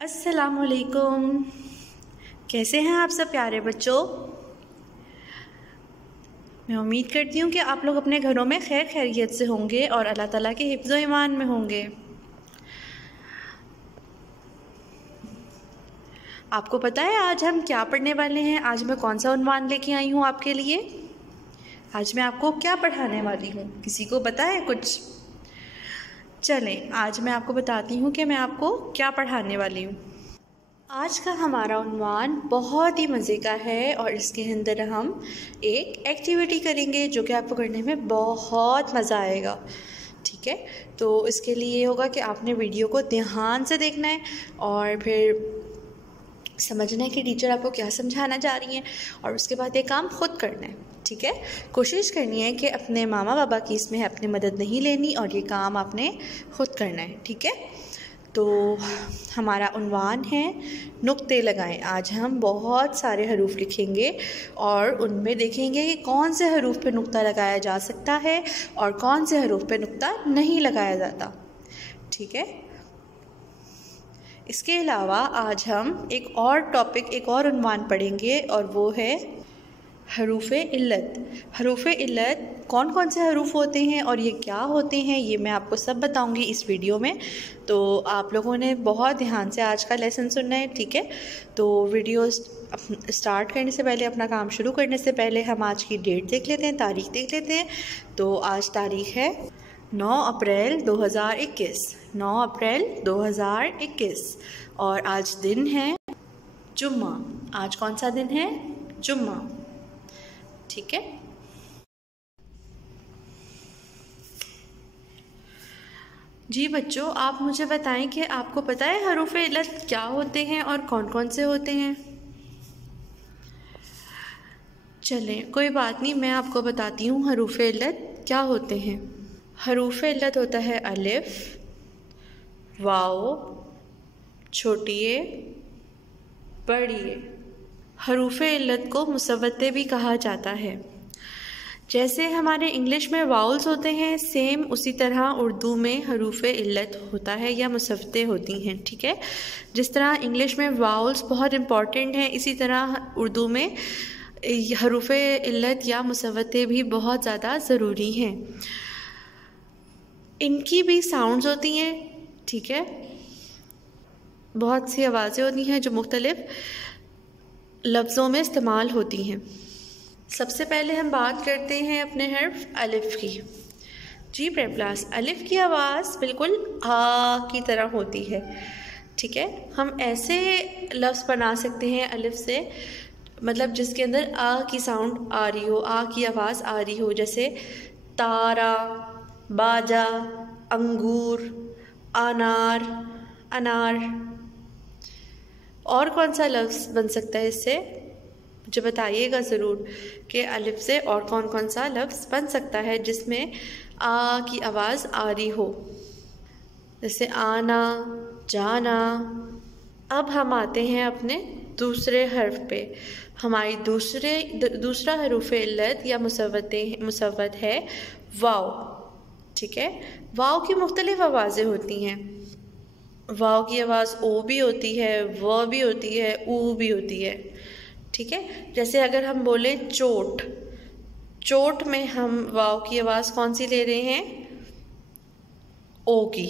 अस्सलामुअलैकुम। कैसे हैं आप सब प्यारे बच्चों। मैं उम्मीद करती हूँ कि आप लोग अपने घरों में खैर खैरियत से होंगे और अल्लाह ताला के हिफ्ज़ व ईमान में होंगे। आपको पता है आज हम क्या पढ़ने वाले हैं। आज मैं कौन सा उन्वान लेके आई हूँ आपके लिए। आज मैं आपको क्या पढ़ाने वाली हूँ, किसी को पता है कुछ? चलें आज मैं आपको बताती हूँ कि मैं आपको क्या पढ़ाने वाली हूँ। आज का हमारा उन्वान बहुत ही मज़े का है और इसके अंदर हम एक एक्टिविटी करेंगे जो कि आपको करने में बहुत मज़ा आएगा। ठीक है, तो इसके लिए ये होगा कि आपने वीडियो को ध्यान से देखना है और फिर समझना है कि टीचर आपको क्या समझाना चाह रही हैं और उसके बाद ये काम खुद करना है। ठीक है, कोशिश करनी है कि अपने मामा बाबा की इसमें अपनी मदद नहीं लेनी और ये काम आपने खुद करना है। ठीक है, तो हमारा उन्वान है नुक्ते लगाएं। आज हम बहुत सारे हरूफ लिखेंगे और उनमें देखेंगे कि कौन से हरूफ पे नुक्ता लगाया जा सकता है और कौन से हरूफ पे नुक्ता नहीं लगाया जाता। ठीक है, इसके अलावा आज हम एक और टॉपिक, एक और उन्वान पढ़ेंगे और वो है हरूफ़े इल्लत। हरूफ़े इल्लत कौन कौन से हरूफ होते हैं और ये क्या होते हैं, ये मैं आपको सब बताऊंगी इस वीडियो में। तो आप लोगों ने बहुत ध्यान से आज का लेसन सुनना है। ठीक है, तो वीडियो स्टार्ट करने से पहले, अपना काम शुरू करने से पहले हम आज की डेट देख लेते हैं, तारीख़ देख लेते हैं। तो आज तारीख़ है 9 अप्रैल 2021, 9 अप्रैल 2021 और आज दिन है जुम्मा। आज कौन सा दिन है? जुम्मा। ठीक है, जी बच्चों, आप मुझे बताएं कि आपको पता है हरूफ़े इल्लत क्या होते हैं और कौन कौन से होते हैं। चलें कोई बात नहीं, मैं आपको बताती हूँ हरूफ़े इल्लत क्या होते हैं। हरूफ़े इल्लत होता है अलिफ, वाओ, छोटी ए, बड़ी ए। हरूफ़े इल्लत को मुसव्वते भी कहा जाता है। जैसे हमारे इंग्लिश में वाउल्स होते हैं, सेम उसी तरह उर्दू में हरूफ़े इल्लत होता है या मुसव्वते होती हैं। ठीक है, जिस तरह इंग्लिश में वाउल्स बहुत इम्पॉर्टेंट हैं, इसी तरह उर्दू में हरूफ़े इल्लत या मुसव्वते भी बहुत ज़्यादा ज़रूरी हैं। इनकी भी साउंड्स होती हैं। ठीक है, बहुत सी आवाज़ें होती हैं जो मुख्तलिफ लफ्ज़ों में इस्तेमाल होती हैं। सबसे पहले हम बात करते हैं अपने हर्फ अलिफ की। जी प्रेप्लास, अलिफ की आवाज़ बिल्कुल आ की तरह होती है। ठीक है, हम ऐसे लफ्ज़ बना सकते हैं अलिफ से, मतलब जिसके अंदर आ की साउंड आ रही हो, आ की आवाज़ आ रही हो, जैसे तारा, बाजा, अंगूर, अनार, अनार। और कौन सा लफ्ज़ बन सकता है इससे? मुझे बताइएगा ज़रूर कि अलिफ से और कौन कौन सा लफ्ज़ बन सकता है जिसमें आ की आवाज़ आ रही हो, जैसे आना, जाना। अब हम आते हैं अपने दूसरे हर्फ पे। हमारी दूसरा हरूफ़े इल्लत या मुसव्वत है वाव। ठीक है, वाव की मुख्तलिफ आवाज़ें होती हैं। वाव की आवाज़ ओ भी होती है, व भी होती है, ऊ भी होती है। ठीक है, जैसे अगर हम बोले चोट, चोट में हम वाव की आवाज़ कौन सी ले रहे हैं? ओ की,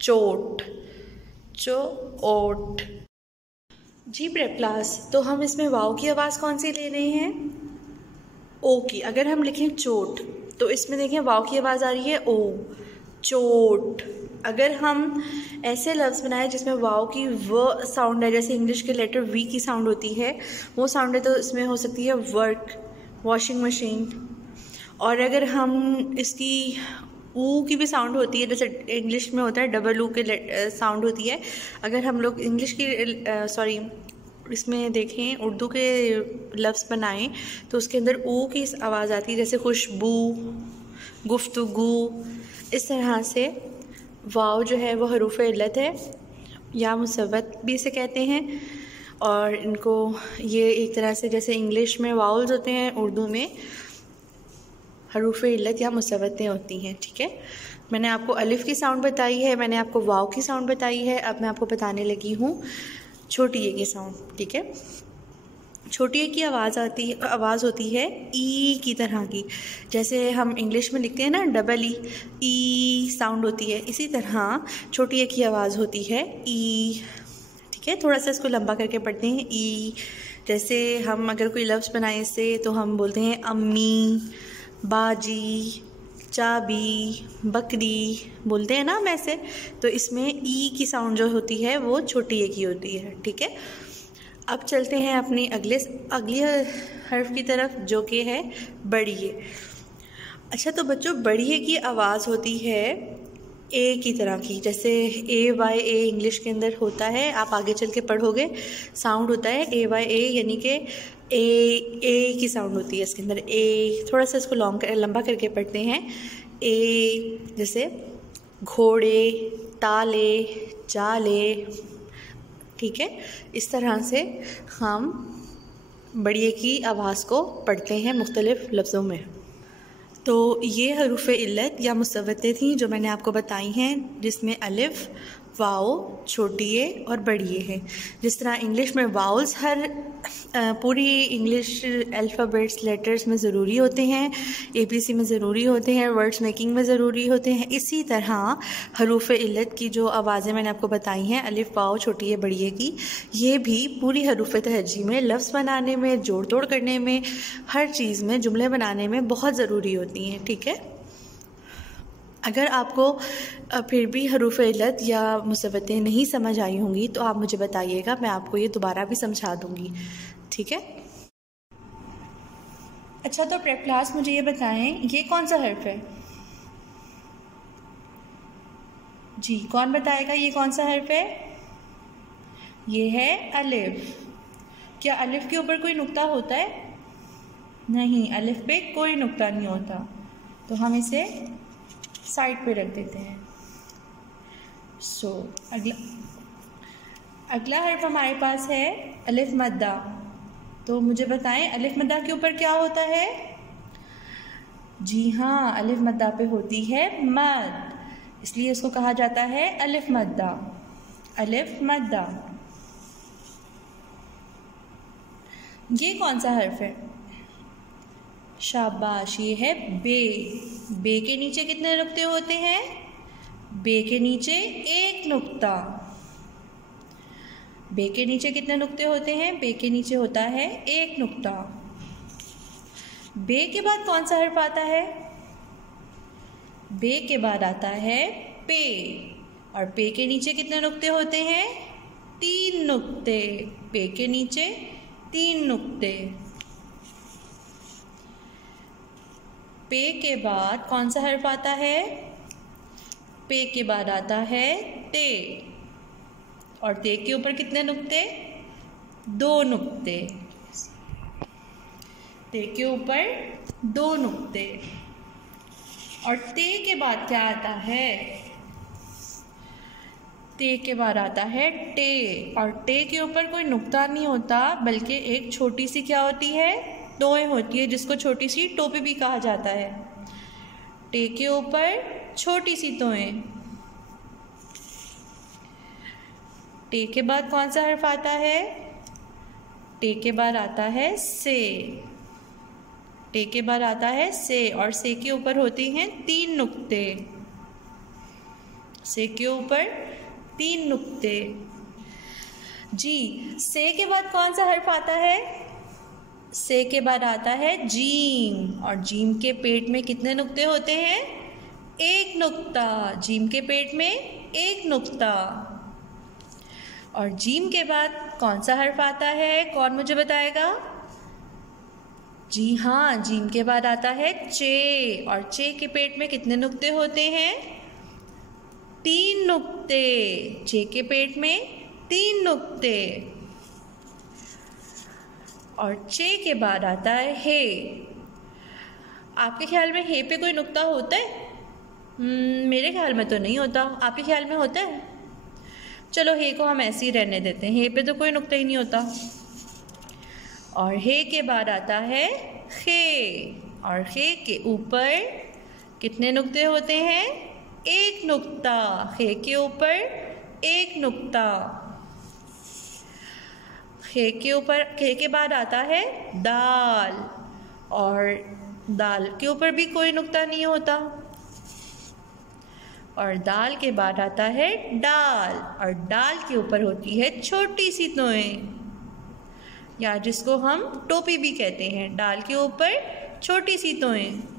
चोट, चोट। जी प्रेप्लास, तो हम इसमें वाव की आवाज़ कौन सी ले रहे हैं? ओ की। अगर हम लिखें चोट तो इसमें देखें वाव की आवाज़ आ रही है ओ, चोट। अगर हम ऐसे लफ्ज़ बनाए जिसमें वाव की व साउंड है, जैसे इंग्लिश के लेटर वी की साउंड होती है, वो साउंड है, तो इसमें हो सकती है वर्क, वॉशिंग मशीन। और अगर हम इसकी ऊ की भी साउंड होती है, जैसे इंग्लिश में होता है डबल ऊ के साउंड होती है। अगर हम लोग इंग्लिश की इसमें देखें उर्दू के लफ्ज़ बनाएं तो उसके अंदर ऊ की आवाज़ आती है, जैसे खुशबू, गुफ्तगू। इस तरह से वाव जो है वो हरूफ़े इल्लत है या मुसव्वत भी इसे कहते हैं। और इनको ये एक तरह से जैसे इंग्लिश में वाउल्स होते हैं, उर्दू में हरूफ़े इल्लत या मुसव्वतें होती हैं। ठीक है, मैंने आपको अलिफ की साउंड बताई है, मैंने आपको वाव की साउंड बताई है। अब मैं आपको बताने लगी हूँ छोटी ए की साउंड। ठीक है, छोटी ए की आवाज़ होती है ई की तरह की। जैसे हम इंग्लिश में लिखते हैं ना डबल ई साउंड होती है, इसी तरह छोटी ए की आवाज़ होती है ई। ठीक है, थोड़ा सा इसको लंबा करके पढ़ते हैं ई। जैसे हम अगर कोई लफ्ज़ बनाएं इससे तो हम बोलते हैं अम्मी, बाजी, चाबी, बकरी बोलते हैं ना हम ऐसे। तो इसमें ई की साउंड जो होती है वो छोटी ए की होती है। ठीक है, अब चलते हैं अपनी अगली हर्फ की तरफ जो कि है बड़ी ए। अच्छा, तो बच्चों बड़ी ए की आवाज़ होती है ए की तरह की। जैसे ए वाई ए इंग्लिश के अंदर होता है, आप आगे चल के पढ़ोगे, साउंड होता है ए वाई ए, यानी कि ए की साउंड होती है इसके अंदर ए। थोड़ा सा इसको लंबा करके पढ़ते हैं ए। जैसे घोड़े, ताले, जाले। ठीक है, इस तरह से हम बड़ी ए की आवाज़ को पढ़ते हैं मुख्तलिफ़ लफ्ज़ों में। तो ये हरूफ़ इल्लत या मुसव्वतें थी जो मैंने आपको बताई हैं, जिसमें अलिफ, वाओ, छोटी ए और बड़ी ए है। जिस तरह इंग्लिश में वाउल्स हर पूरी इंग्लिश अल्फ़ाबेट्स लेटर्स में ज़रूरी होते हैं, ABC में ज़रूरी होते हैं, वर्ड्स मेकिंग में ज़रूरी होते हैं, इसी तरह हरूफ़ इल्लत की जो आवाज़ें मैंने आपको बताई हैं अलिफ, वाओ, छोटी ए, बड़ी ए की, ये भी पूरी हरूफ़ तहज्जी में लफ्ज़ बनाने में, जोड़ तोड़ करने में, हर चीज़ में, जुमले बनाने में बहुत ज़रूरी होती हैं। ठीक है, अगर आपको फिर भी हरूफ़ इल्लत या मुसव्वतें नहीं समझ आई होंगी तो आप मुझे बताइएगा, मैं आपको ये दोबारा भी समझा दूँगी। ठीक है, अच्छा, तो प्रेप क्लास मुझे ये बताएं, ये कौन सा हर्फ है? जी, कौन बताएगा ये कौन सा हर्फ है? ये है अलिफ। क्या अलिफ के ऊपर कोई नुक्ता होता है? नहीं, अलिफ पे कोई नुक्ता नहीं होता, तो हम इसे साइड पे रख देते हैं। अगला हर्फ हमारे पास है अलिफ मद्दा। तो मुझे बताएं अलिफ मद्दा के ऊपर क्या होता है? जी हाँ, अलिफ मद्दा पे होती है मद, इसलिए इसको कहा जाता है अलिफ मद्दा। अलिफ मद्दा। ये कौन सा हर्फ है? शाबाश, ये है बे। बे के नीचे कितने नुक्ते होते हैं? बे के नीचे एक नुक्ता। बे के नीचे कितने नुक्ते होते हैं? बे के नीचे होता है एक नुक्ता। बे के बाद कौन सा हर्फ आता है? बे के बाद आता है पे, और पे के नीचे कितने नुक्ते होते हैं? 3 नुक्ते। पे के नीचे 3 नुक्ते। पे के बाद कौन सा हर्फ आता है? पे के बाद आता है ते, और ते के ऊपर कितने नुक्ते? 2 नुक्ते। ते के ऊपर 2 नुक्ते। और ते के बाद क्या आता है? ते के बाद आता है टे, और टे के ऊपर कोई नुक्ता नहीं होता, बल्कि एक छोटी सी क्या होती है? टोएं होती है, जिसको छोटी सी टोपी भी कहा जाता है। टे के ऊपर छोटी सी टोएं। टे के बाद कौन सा हर्फ आता है? टे के बाद आता है से। टे के बाद आता है से, और से के ऊपर होती हैं 3 नुक्ते। से के ऊपर 3 नुक्ते। जी, से के बाद कौन सा हर्फ आता है? से के बाद आता है जीम, और जीम के पेट में कितने नुक्ते होते हैं? 1 नुक्ता। जीम के पेट में 1 नुक्ता। और जीम के बाद कौन सा हर्फ आता है? कौन मुझे बताएगा? जी हाँ, जीम के बाद आता है चे, और चे के पेट में कितने नुक्ते होते हैं? 3 नुक्ते। चे के पेट में 3 नुक्ते। और चे के बाद आता है हे। आपके ख्याल में हे पे कोई नुक्ता होता है? मेरे ख्याल में तो नहीं होता, आपके ख्याल में होता है? चलो हे को हम ऐसे ही रहने देते हैं, हे पे तो कोई नुक्ता ही नहीं होता। और हे के बाद आता है खे, और खे के ऊपर कितने नुक्ते होते हैं? एक नुक्ता, खे के ऊपर एक नुक्ता। खे के ऊपर, खे के बाद आता है दाल, और दाल के ऊपर भी कोई नुक्ता नहीं होता। और दाल के बाद आता है डाल, और डाल के ऊपर होती है छोटी सी तोएं, या जिसको हम टोपी भी कहते हैं। डाल के ऊपर छोटी सी तोएं।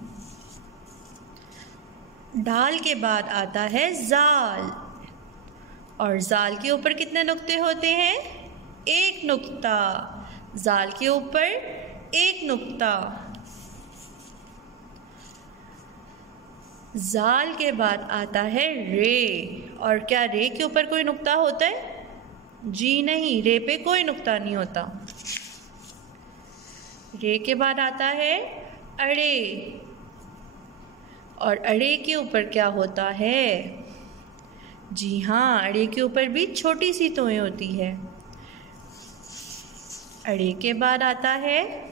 डाल के बाद आता है जाल, और जाल के ऊपर कितने नुक्ते होते हैं? एक नुक्ता। जाल के ऊपर एक नुक्ता। जाल के बाद आता है रे, और क्या रे के ऊपर कोई नुक्ता होता है? जी नहीं, रे पे कोई नुक्ता नहीं होता। रे के बाद आता है अड़े, और अड़े के ऊपर क्या होता है? जी हाँ, अड़े के ऊपर भी छोटी सी तोएं होती है। अड़े के बाद आता है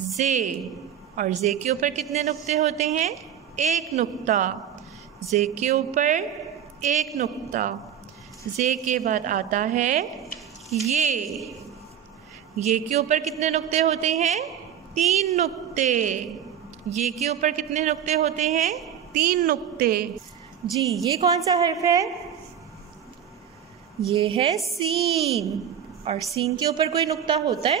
जे, और जे के ऊपर कितने नुक्ते होते हैं? एक नुक्ता। जे के ऊपर एक नुक्ता। जे के बाद आता है ये के ऊपर कितने नुक्ते होते हैं? तीन नुक्ते। ये के ऊपर कितने नुक्ते होते हैं? तीन नुक्ते। जी, ये कौन सा हर्फ है? ये है सीन, और सीन के ऊपर कोई नुक्ता होता है?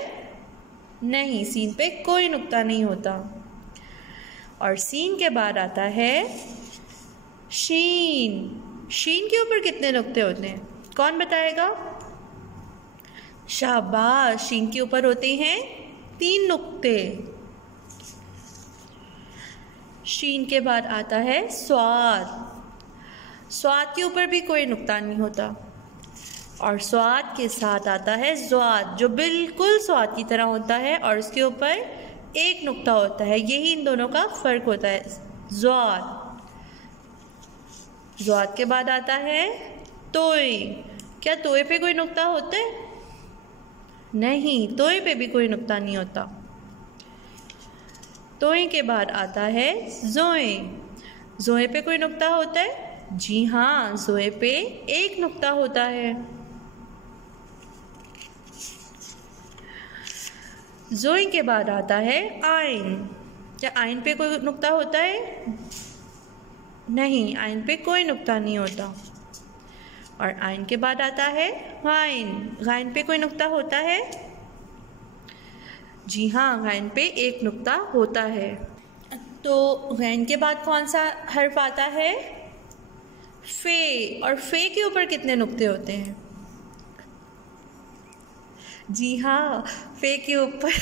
नहीं, सीन पे कोई नुक्ता नहीं होता। और सीन के बाद आता है शीन। शीन के ऊपर कितने नुक्ते होते हैं? कौन बताएगा? शाबाश, शीन के ऊपर होते हैं तीन नुक्ते। शीन के बाद आता है स्वाद। स्वाद के ऊपर भी कोई नुक्ता नहीं होता। और स्वाद के साथ आता है ज़्वाद, जो बिल्कुल स्वाद की तरह होता है, और उसके ऊपर एक नुक्ता होता है। यही इन दोनों का फ़र्क होता है, ज़्वाद। ज़्वाद के बाद आता है तोय। क्या तोय पे कोई नुक्ता होता है? नहीं, तोय पे भी कोई नुक्ता नहीं होता। तोय के बाद आता है ज़ोए। ज़ोए पे कोई नुक्ता होता है? जी हाँ, ज़ोए पे एक नुक्ता होता है। ज़ोए के बाद आता है आइन। क्या आइन पे कोई नुक्ता होता है? नहीं, आइन पे कोई नुक्ता नहीं होता। और आइन के बाद आता है गाइन। गाइन पे कोई नुक्ता होता है? जी हाँ, गाइन पे एक नुक्ता होता है। तो गैन के बाद कौन सा हर्फ आता है? फे। और फे के ऊपर कितने नुक्ते होते हैं? जी हाँ, फे के ऊपर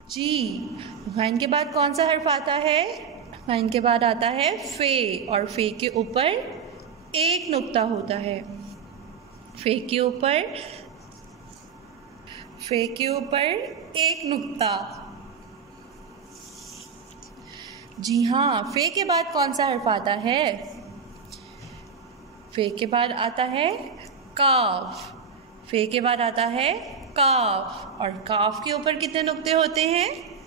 जी। गैन के बाद कौन सा हर्फ आता है? गैन के बाद आता है फे, और फे के ऊपर एक नुक्ता होता है। फे के ऊपर एक नुक्ता। जी हाँ, फे के बाद कौन सा हर्फ आता है? फे के बाद आता है काफ। फे के बाद आता है काफ, और काफ के ऊपर कितने नुक्ते होते हैं?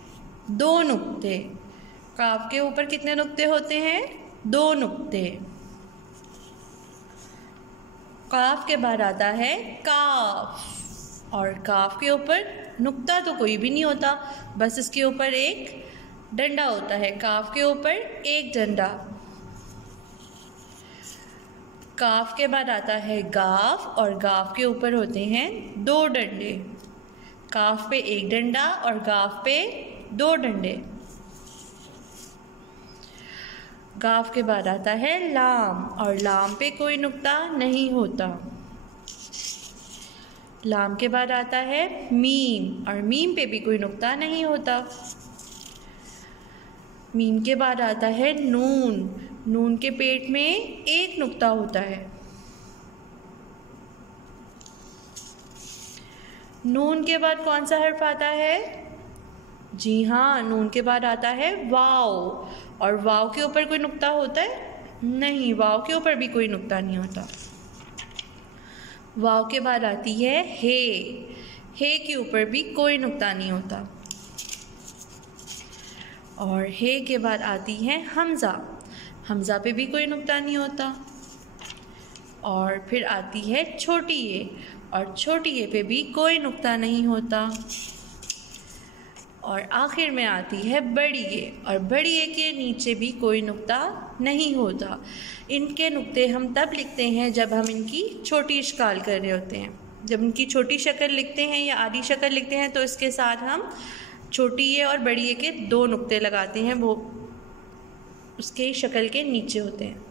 दो नुक्ते। काफ के ऊपर कितने नुक्ते होते हैं? दो नुक्ते। काफ के बाद आता है काफ, और काफ के ऊपर नुक्ता तो कोई भी नहीं होता, बस इसके ऊपर एक डंडा होता है। काफ के ऊपर एक डंडा। काफ के बाद आता है गाफ, और गाफ के ऊपर होते हैं दो डंडे। काफ पे एक डंडा और गाफ पे दो डंडे। गाफ के बाद आता है लाम, और लाम पे कोई नुक्ता नहीं होता। लाम के बाद आता है मीम, और मीम पे भी कोई नुक्ता नहीं होता। मीम के बाद आता है नून। नून के पेट में एक नुक्ता होता है। नून के बाद कौन सा हर्फ आता है? जी हाँ, नून के बाद आता है वाव, और वाव के ऊपर कोई नुक्ता होता है? नहीं, वाव के ऊपर भी कोई नुक्ता नहीं होता। वाव के बाद आती है हे। हे के ऊपर भी कोई नुक्ता नहीं होता। और हे के बाद आती है हमज़ा। हमज़ा पे भी कोई नुक्ता नहीं होता। और फिर आती है छोटी ए, और छोटी ए पे भी कोई नुक्ता नहीं होता। और आखिर में आती है बड़ी ए, और बड़ी ए के नीचे भी कोई नुक्ता नहीं होता। इनके नुक्ते हम तब लिखते हैं जब हम इनकी छोटी इश्काल कर रहे होते हैं। जब इनकी छोटी शक्ल लिखते हैं या आधी शक्ल लिखते हैं तो इसके साथ हम छोटी ए और बड़ी ए के 2 नुक्ते लगाते हैं, वो उसके शक्ल के नीचे होते हैं।